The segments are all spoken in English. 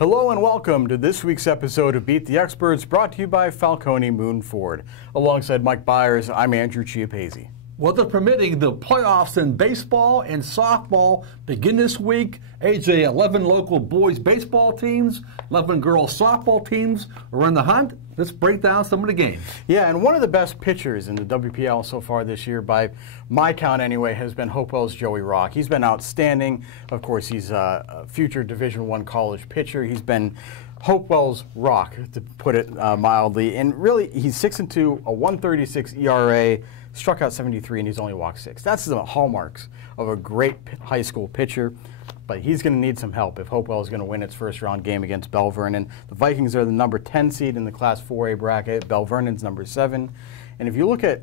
Hello and welcome to this week's episode of Beat the Experts, brought to you by Falcone Moon Ford. Alongside Mike Bires, I'm Andrew Chiappazzi. Weather permitting, the playoffs in baseball and softball begin this week. AJ, 11 local boys baseball teams, 11 girls softball teams are in the hunt. Let's break down some of the games. Yeah, and one of the best pitchers in the WPIAL so far this year, by my count anyway, has been Hopewell's Joey Rock. He's been outstanding. Of course, he's a future Division I college pitcher. He's been Hopewell's rock, to put it mildly. And really, he's 6-2, a 1.36 ERA, struck out 73, and he's only walked 6. That's the hallmarks of a great high school pitcher. But he's going to need some help if Hopewell is going to win its first round game against Bell Vernon. The Vikings are the number 10 seed in the Class 4A bracket. Bell Vernon's number 7. And if you look at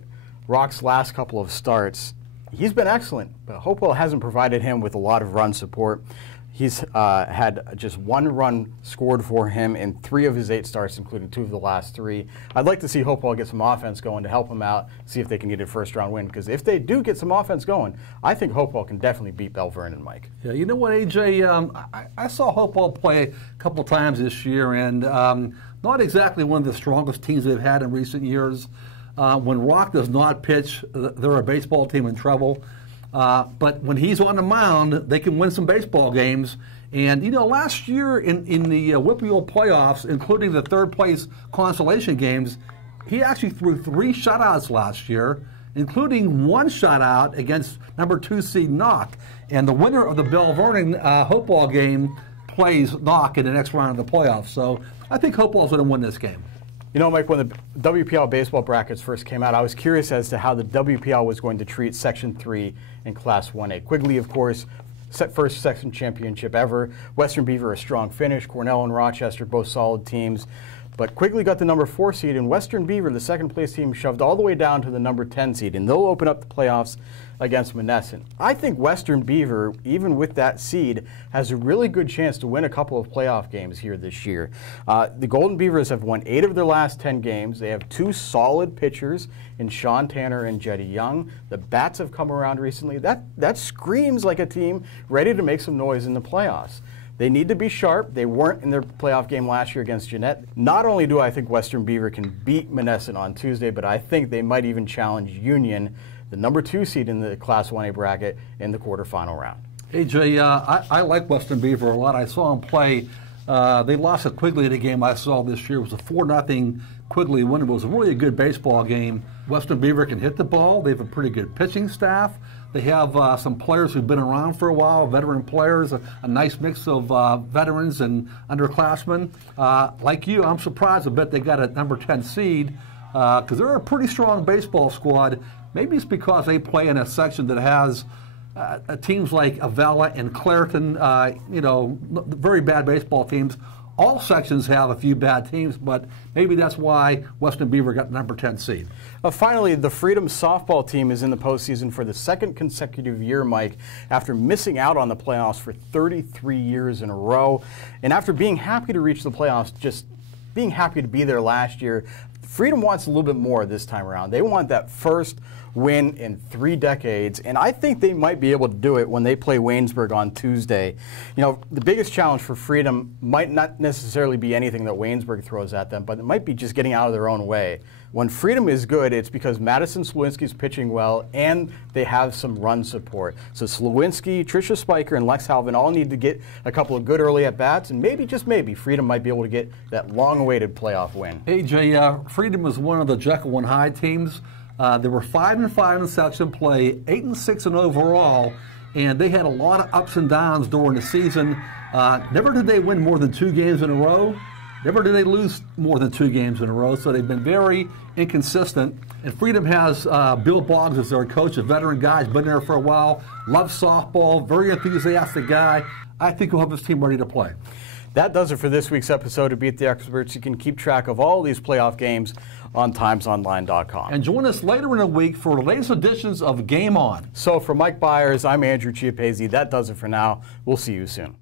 Rock's last couple of starts, he's been excellent, but Hopewell hasn't provided him with a lot of run support. He's had just 1 run scored for him in 3 of his 8 starts, including 2 of the last 3. I'd like to see Hopewell get some offense going to help him out, see if they can get a first-round win. Because if they do get some offense going, I think Hopewell can definitely beat Bell Vernon, Mike. Yeah, you know what, AJ? I saw Hopewell play a couple of times this year, and not exactly one of the strongest teams they've had in recent years. When Rock does not pitch, they're a baseball team in trouble. But when he's on the mound, they can win some baseball games. And, you know, last year in the WPIAL playoffs, including the third-place consolation games, he actually threw 3 shutouts last year, including 1 shutout against number 2 seed Knock. And the winner of the Bell Vernon Hopewell game plays Knock in the next round of the playoffs. So I think Hopewell's going to win this game. You know, Mike, when the WPIAL baseball brackets first came out, I was curious as to how the WPIAL was going to treat Section 3 in Class 1A. Quigley, of course, first section championship ever. Western Beaver, a strong finish. Cornell and Rochester, both solid teams. But Quigley got the number 4 seed, and Western Beaver, the second-place team, shoved all the way down to the number 10 seed, and they'll open up the playoffs against Monessen. I think Western Beaver, even with that seed, has a really good chance to win a couple of playoff games here this year. The Golden Beavers have won 8 of their last 10 games. They have 2 solid pitchers in Sean Tanner and Jetty Young. The bats have come around recently. That screams like a team ready to make some noise in the playoffs. They need to be sharp. They weren't in their playoff game last year against Jeanette. Not only do I think Western Beaver can beat Monessen on Tuesday, but I think they might even challenge Union, the number 2 seed in the Class 1A bracket, in the quarterfinal round. Hey, Jay, I like Western Beaver a lot. I saw them play. They lost to Quigley the game I saw this year. It was a 4-0 Quigley win. It was really a good baseball game. Western Beaver can hit the ball. They have a pretty good pitching staff. They have some players who've been around for a while, veteran players, a nice mix of veterans and underclassmen. Like you, I'm surprised a bit they got a number 10 seed because they're a pretty strong baseball squad. Maybe it's because they play in a section that has teams like Avella and Clareton, you know, very bad baseball teams. All sections have a few bad teams, but maybe that's why Western Beaver got the number 10 seed. Finally, the Freedom softball team is in the postseason for the 2nd consecutive year, Mike, after missing out on the playoffs for 33 years in a row. And after being happy to reach the playoffs, just being happy to be there last year, Freedom wants a little bit more this time around. They want that first win in 3 decades, and I think they might be able to do it when they play Waynesburg on Tuesday. You know, the biggest challenge for Freedom might not necessarily be anything that Waynesburg throws at them, but it might be just getting out of their own way. When Freedom is good, it's because Madison Slewinski's pitching well, and they have some run support. So Slewinski, Tricia Spiker, and Lex Halvin all need to get a couple of good early at-bats, and maybe, just maybe, Freedom might be able to get that long-awaited playoff win. Hey, Jay, Freedom is one of the Jekyll and Hyde teams. They were 5-5 in section play, 8-6 overall, and they had a lot of ups and downs during the season. Never did they win more than 2 games in a row. Never did they lose more than 2 games in a row, so they've been very inconsistent. And Freedom has Bill Boggs as their coach, a veteran guy, has been there for a while, loves softball, very enthusiastic guy. I think he'll have his team ready to play. That does it for this week's episode of Beat the Experts. You can keep track of all these playoff games on timesonline.com. And join us later in the week for the latest editions of Game On. So for Mike Bires, I'm Andrew Chiappazzi. That does it for now. We'll see you soon.